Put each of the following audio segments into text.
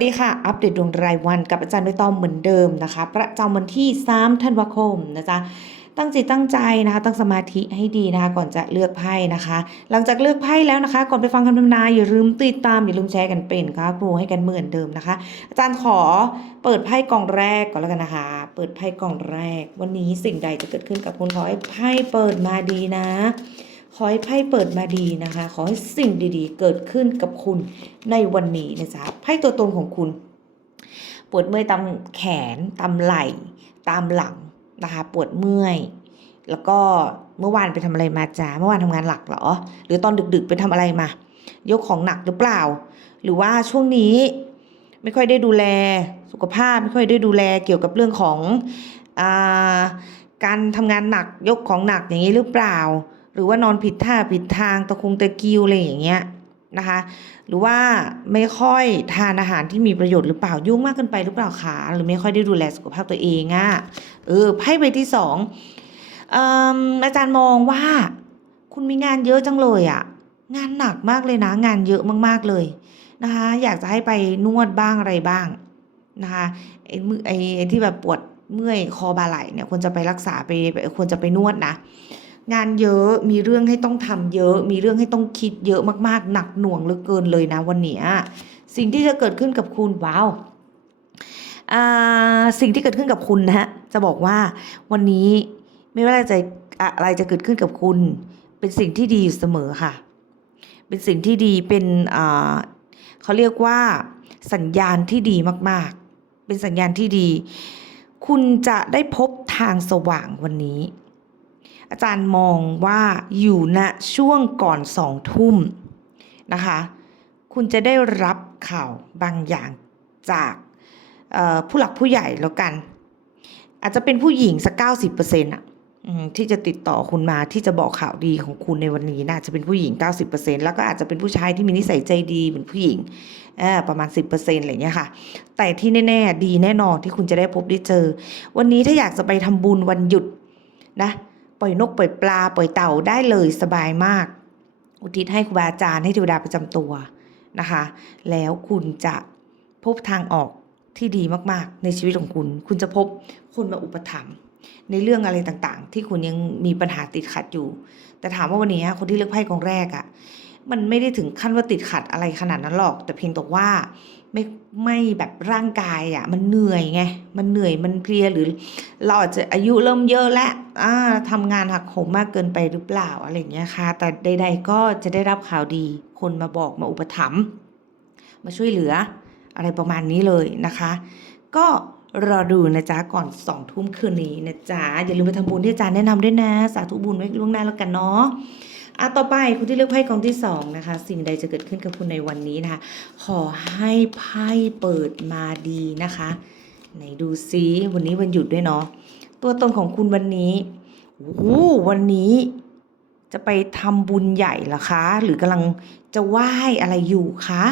สวัสดีค่ะ อัปเดตดวงรายวันกับอาจารย์ใบตองเหมือนเดิมนะคะ ประจำวันที่ 3 ธันวาคมนะจ๊ะ ตั้งจิตตั้งใจนะคะ ตั้งสมาธิให้ดีนะคะ ก่อนจะเลือกไพ่นะคะ หลังจากเลือกไพ่แล้วนะคะ ก่อนไปฟังคำทำนายอย่าลืมติดตามอย่าลืมแชร์กันเป็นค่ะครูให้กันเหมือนเดิมนะคะ อาจารย์ขอเปิดไพ่กล่องแรกก่อนแล้วกันนะคะ เปิดไพ่กล่องแรก วันนี้สิ่งใดจะเกิดขึ้นกับคุณขอให้ไพ่เปิดมาดีนะ ขอให้ไพ่เปิดมาดีนะคะ ขอให้สิ่งดีๆ เกิดขึ้นกับคุณในวันนี้นะจ๊ะไพ่ตัวตนของคุณ ปวดเมื่อยตามแขนตามไหล่ ตามหลังนะคะ ปวดเมื่อย แล้วก็เมื่อวานไปทำอะไรมาจ้าเมื่อวานทำงานหลักเหรอ หรือตอนดึกๆไปทำอะไรมายกของหนักหรือเปล่า หรือว่าช่วงนี้ไม่ค่อยได้ดูแลสุขภาพไม่ค่อยได้ดูแลเกี่ยวกับเรื่องของอการทำงานหนักยกของหนักอย่างนี้หรือเปล่า หรือว่านอนผิดท่าผิดทางตะคุงตะกิวอะไรอย่างเงี้ยนะคะ หรือว่าไม่ค่อยทานอาหารที่มีประโยชน์หรือเปล่ายุ่งมากเกินไปหรือเปล่าคะหรือไม่ค่อยได้ดูแลสุขภาพตัวเองอะ่ะเออไพ่ใบที่สองอาจารย์มองว่าคุณมีงานเยอะจังเลยอะ่ะ งานหนักมากเลยนะ งานเยอะมากๆเลยนะคะ อยากจะให้ไปนวดบ้างอะไรบ้างนะคะไอ้มือไอ้ที่แบบปวดเมื่อยคอบ่าไหล่เนี่ยควรจะไปรักษาไปควรจะไปนวดนะ งานเยอะมีเรื่องให้ต้องทำเยอะ มีเรื่องให้ต้องคิดเยอะมากๆ หนักหน่วงเหลือเกินเลยนะวันนี้สิ่งที่จะเกิดขึ้นกับคุณว้าวสิ่งที่เกิดขึ้นกับคุณนะฮะจะบอกว่าวันนี้ไม่ว่าจะอะไรจะเกิดขึ้นกับคุณ เป็นสิ่งที่ดีอยู่เสมอค่ะ เป็นสิ่งที่ดีเป็นเขาเรียกว่าสัญญาณที่ดีมากๆ เป็นสัญญาณที่ดี คุณจะได้พบทางสว่างวันนี้ อาจารย์มองว่าอยู่ณช่วงก่อนสองทุ่มนะคะ คุณจะได้รับข่าวบางอย่างจากผู้หลักผู้ใหญ่แล้วกัน อาจจะเป็นผู้หญิงสักเก้าสิบเปอร์เซ็นต์อะที่จะติดต่อคุณมาที่จะบอกข่าวดีของคุณในวันนี้น่าจะเป็นผู้หญิง 90%แล้วก็อาจจะเป็นผู้ชายที่มีนิสัยใจดีเหมือนผู้หญิงประมาณ 10%อะไรอย่างเงี้ยค่ะ แต่ที่แน่ๆ ดีแน่นอนที่คุณจะได้พบได้เจอ วันนี้ถ้าอยากจะไปทำบุญวันหยุดนะ ปล่อยนกปล่อยปลาปล่อยเต่าได้เลยสบายมาก อุทิศให้ครูบาอาจารย์ให้เทวดาประจำตัวนะคะ แล้วคุณจะพบทางออกที่ดีมากๆ ในชีวิตของคุณ คุณจะพบคนมาอุปถัมภ์ในเรื่องอะไรต่างๆ ที่คุณยังมีปัญหาติดขัดอยู่ แต่ถามว่าวันนี้คนที่เลือกไพ่กองแรกอะ่ะ มันไม่ได้ถึงขั้นว่าติดขัดอะไรขนาดนั้นหรอก แต่เพียงแต่ว่าไม่ไม่แบบร่างกายอะ่ะ มันเหนื่อยไง มันเหนื่อยมันเพลียหรือ เราอาจจะอายุเริ่มเยอะแล้วอ่าทำงานหักโหมมากเกินไปหรือเปล่าอะไรอย่างเงี้ยค่ะ แต่ใด ๆ ก็จะได้รับข่าวดี คนมาบอกมาอุปถัมภ์มาช่วยเหลือ อะไรประมาณนี้เลยนะคะ ก็รอดูนะจ๊ะก่อนสองทุ่มคืนนี้นะจ๊ะอย่าลืมไปทำบุญที่อาจารย์แนะนำด้วยนะ สาธุบุญไว้ล่วงหน้าแล้วกันเนาะ อะต่อไปคุณที่เลือกไพ่กองที่สองนะคะ สิ่งใดจะเกิดขึ้นกับคุณในวันนี้นะคะ ขอให้ไพ่เปิดมาดีนะคะ ไหนดูซิวันนี้วันหยุดด้วยเนาะตัวตนของคุณวันนี้โอ้วันนี้จะไปทำบุญใหญ่หรอคะ หรือกำลังจะไหว้อะไรอยู่คะ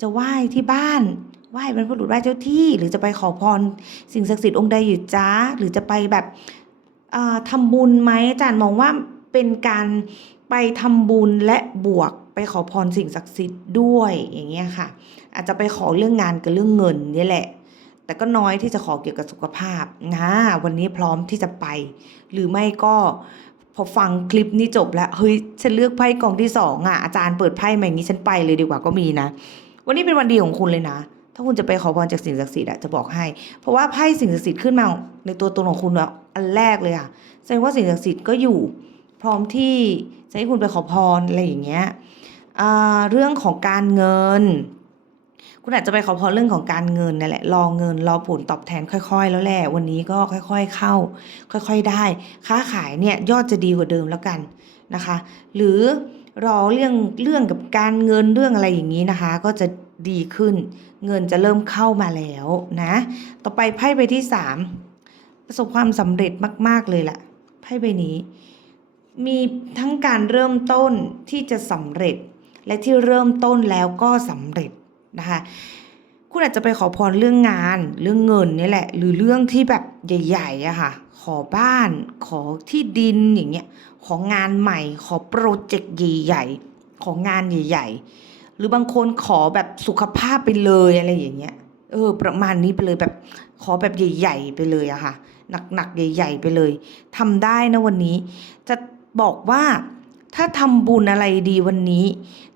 จะไหว้ที่บ้านไหว้บรรพบุรุษไหว้เจ้าที่ หรือจะไปขอพรสิ่งศักดิ์สิทธิ์องค์ใดอยู่จ้าหรือจะไปแบบเอ่อทำบุญไหมอาจารย์มองว่าเป็นการ ไปทำบุญและบวกไปขอพรสิ่งศักดิ์สิทธิ์ด้วยอย่างเงี้ยค่ะ อาจจะไปขอเรื่องงานกับเรื่องเงินนี่แหละ แต่ก็น้อยที่จะขอเกี่ยวกับสุขภาพนะวันนี้พร้อมที่จะไป หรือไม่ก็พอฟังคลิปนี้จบแล้วเฮ้ยฉันเลือกไพ่กองที่สองอะอาจารย์เปิดไพ่มาอย่างนี้ฉันไปเลยดีกว่าก็มีนะ วันนี้เป็นวันดีของคุณเลยนะถ้าคุณจะไปขอพรจากสิ่งศักดิ์สิทธิ์อะจะบอกให้ เพราะว่าไพ่สิ่งศักดิ์สิทธิ์ขึ้นมาในตัวตนของคุณอะอันแรกเลยอะแสดงว่าสิ่งศักดิ์สิทธิ์ก็อยู่ พร้อมที่จะให้คุณไปขอพรอะไรอย่างเงี้ยเรื่องของการเงิน คุณอาจจะไปขอพรเรื่องของการเงินนั่นแหละ รอเงินรอผลตอบแทนค่อยๆ แล้วแหละ วันนี้ก็ค่อยๆเข้า ค่อยๆได้ ค้าขายเนี่ยยอดจะดีกว่าเดิมแล้วกันนะคะ หรือรอเรื่องเรื่องกับการเงินเรื่องอะไรอย่างนี้นะคะ ก็จะดีขึ้น เงินจะเริ่มเข้ามาแล้วนะ ต่อไปไพ่ใบที่สามประสบความสำเร็จมาก ๆเลยแหละไพ่ใบนี้ มีทั้งการเริ่มต้นที่จะสำเร็จ และที่เริ่มต้นแล้วก็สำเร็จนะคะคุณอาจจะไปขอพรเรื่องงาน เรื่องเงินนี่แหละ หรือเรื่องที่แบบใหญ่ๆอะค่ะ ขอบ้าน ขอที่ดินอย่างเงี้ย ของงานใหม่ ขอโปรเจกต์ใหญ่ๆ ของงานใหญ่ ๆ หรือบางคนขอแบบสุขภาพไปเลยอะไรอย่างเงี้ย เออ ประมาณนี้ไปเลยแบบขอแบบใหญ่ ๆ ไปเลยอะค่ะ หนักๆใหญ่ ๆ ไปเลยทำได้นะวันนี้ จะ บอกว่าถ้าทำบุญอะไรดีวันนี้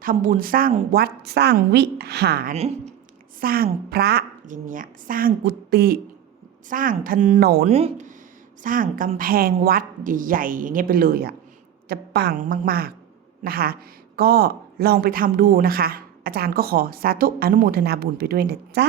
ทำบุญสร้างวัดสร้างวิหาร สร้างพระอย่างเงี้ยสร้างกุฏิสร้างถนน สร้างกำแพงวัดใหญ่ๆอย่างเงี้ยไปเลยอะจะปังมากๆนะคะ ก็ลองไปทำดูนะคะ อาจารย์ก็ขอสาธุอนุโมทนาบุญไปด้วยนะจ๊ะ